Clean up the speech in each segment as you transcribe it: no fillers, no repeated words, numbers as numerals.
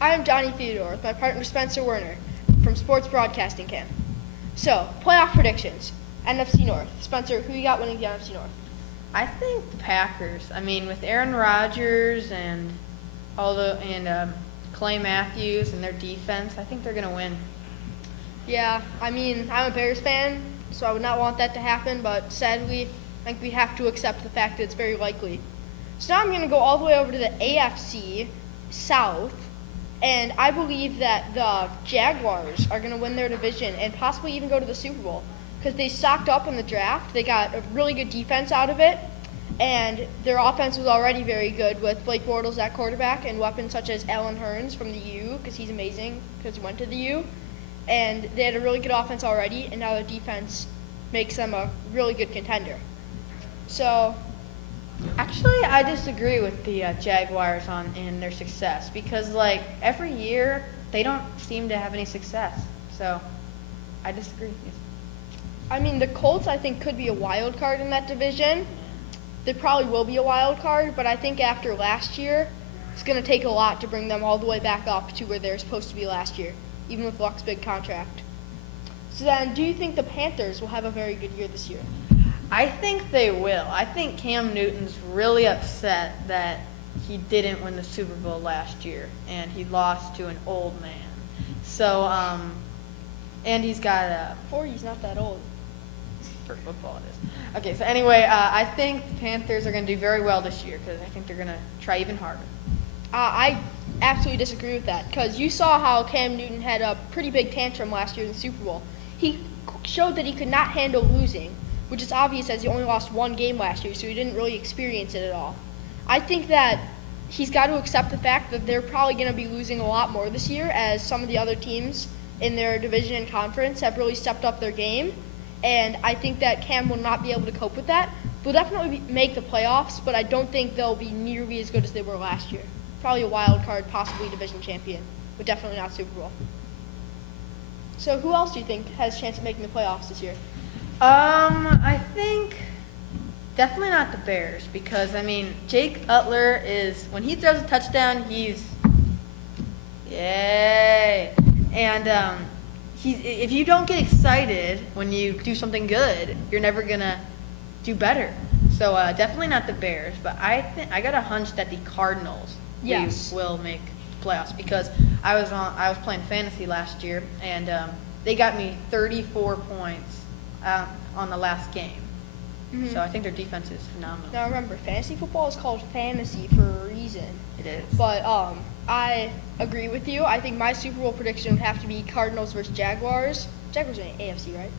I'm Johnny Theodore with my partner Spencer Werner from Sports Broadcasting Camp. So, playoff predictions. NFC North. Spencer, who you got winning the NFC North? I think the Packers. I mean, with Aaron Rodgers and Clay Matthews and their defense, I think they're gonna win. Yeah, I mean, I'm a Bears fan, so I would not want that to happen, but sadly, I think we have to accept the fact that it's very likely. So now I'm going to go all the way over to the AFC South, and I believe that the Jaguars are going to win their division and possibly even go to the Super Bowl because they stocked up in the draft. They got a really good defense out of it, and their offense was already very good with Blake Bortles at quarterback and weapons such as Allen Hurns from the U because he's amazing because he went to the U. And they had a really good offense already, and now their defense makes them a really good contender. So, Actually, I disagree with the Jaguars in their success because, like, every year they don't seem to have any success. So, I disagree. I mean, the Colts, I think, could be a wild card in that division. They probably will be a wild card, but I think after last year, it's going to take a lot to bring them all the way back up to where they're supposed to be last year, even with Luck's big contract. So then, do you think the Panthers will have a very good year this year? I think they will. I think Cam Newton's really upset that he didn't win the Super Bowl last year, and he lost to an old man. So, and he's got 40's not that old. for football it is. Okay, so anyway, I think the Panthers are going to do very well this year because I think they're going to try even harder. I absolutely disagree with that because you saw how Cam Newton had a pretty big tantrum last year in the Super Bowl. He showed that he could not handle losing, which is obvious as he only lost one game last year, so he didn't really experience it at all. I think that he's got to accept the fact that they're probably going to be losing a lot more this year as some of the other teams in their division and conference have really stepped up their game, and I think that Cam will not be able to cope with that. They'll definitely make the playoffs, but I don't think they'll be nearly as good as they were last year. Probably a wild card, possibly division champion, but definitely not Super Bowl. So who else do you think has a chance of making the playoffs this year? I think definitely not the Bears because, I mean, Jake Cutler is, when he throws a touchdown, he's, yay. And if you don't get excited when you do something good, you're never going to do better. So definitely not the Bears, but I got a hunch that the Cardinals will make playoffs because I was playing fantasy last year and they got me 34 points on the last game. Mm-hmm. So I think their defense is phenomenal. Now remember, fantasy football is called fantasy for a reason. It is. But I agree with you. I think my Super Bowl prediction would have to be Cardinals versus Jaguars. Jaguars are in AFC, right?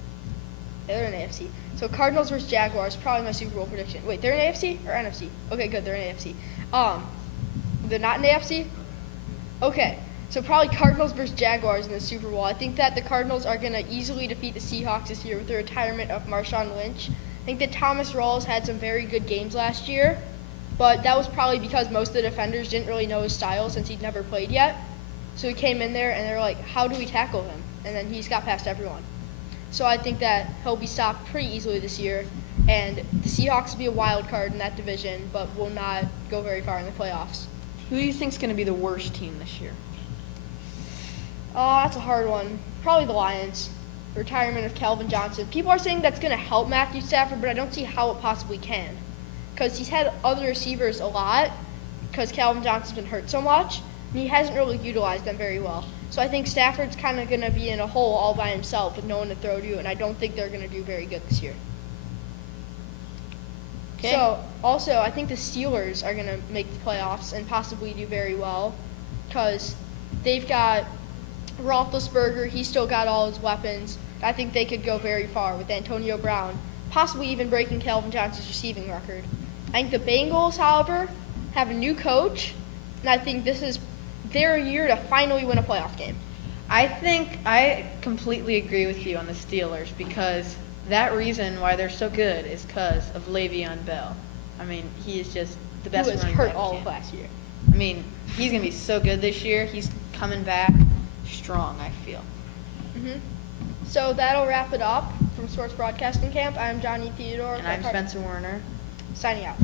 Yeah, they're in AFC. So Cardinals versus Jaguars, probably my Super Bowl prediction. Wait, they're in AFC or NFC? Okay, good, they're in AFC. They're not in AFC? Okay, so probably Cardinals versus Jaguars in the Super Bowl. I think that the Cardinals are going to easily defeat the Seahawks this year with the retirement of Marshawn Lynch. I think that Thomas Rawls had some very good games last year, but that was probably because most of the defenders didn't really know his style since he'd never played yet. So he came in there and they're like, how do we tackle him? And then he's got past everyone. So I think that he'll be stopped pretty easily this year, and the Seahawks will be a wild card in that division, but will not go very far in the playoffs. Who do you think is going to be the worst team this year? Oh, that's a hard one. Probably the Lions. The retirement of Calvin Johnson. People are saying that's going to help Matthew Stafford, but I don't see how it possibly can. Because he's had other receivers a lot, because Calvin Johnson's been hurt so much, and he hasn't really utilized them very well. So I think Stafford's kind of going to be in a hole all by himself with no one to throw to, and I don't think they're going to do very good this year. Okay. So, also, I think the Steelers are going to make the playoffs and possibly do very well because they've got Roethlisberger. He's still got all his weapons. I think they could go very far with Antonio Brown, possibly even breaking Calvin Johnson's receiving record. I think the Bengals, however, have a new coach, and I think this is their year to finally win a playoff game. I think I completely agree with you on the Steelers because that reason why they're so good is because of Le'Veon Bell. I mean, he is just the best running back. Who was hurt all of last year. I mean, he's going to be so good this year. He's coming back strong, I feel. Mm-hmm. So that'll wrap it up from Sports Broadcasting Camp. I'm Johnny Theodore. And I'm Spencer Werner. Signing out.